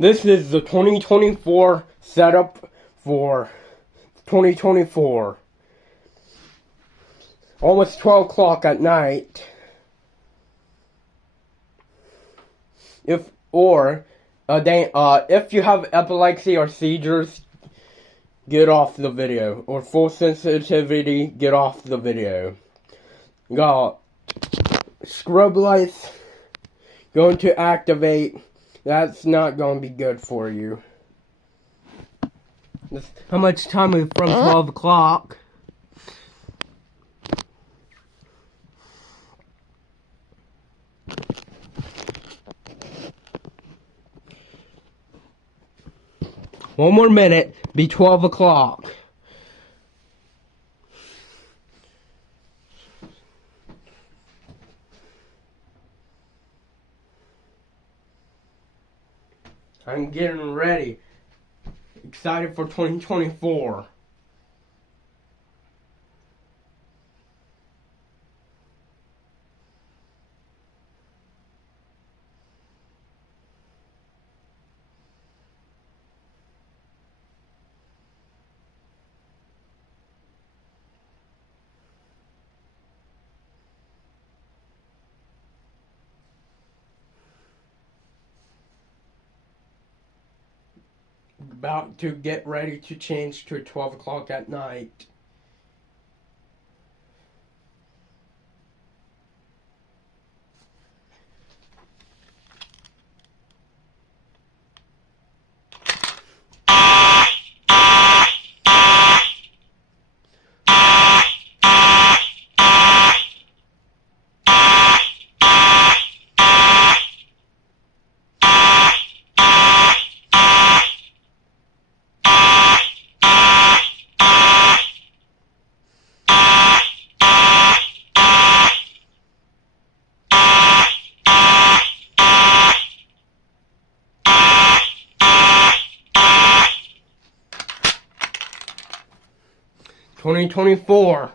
This is the 2024 setup for 2024. Almost 12 o'clock at night. If you have epilepsy or seizures, get off the video. Or full sensitivity, get off the video. Got scrub lights going to activate. That's not going to be good for you. How much time is from 12 o'clock? One more minute, be 12 o'clock. I'm getting ready. Excited for 2024. About to get ready to change to 12 o'clock at night. '24.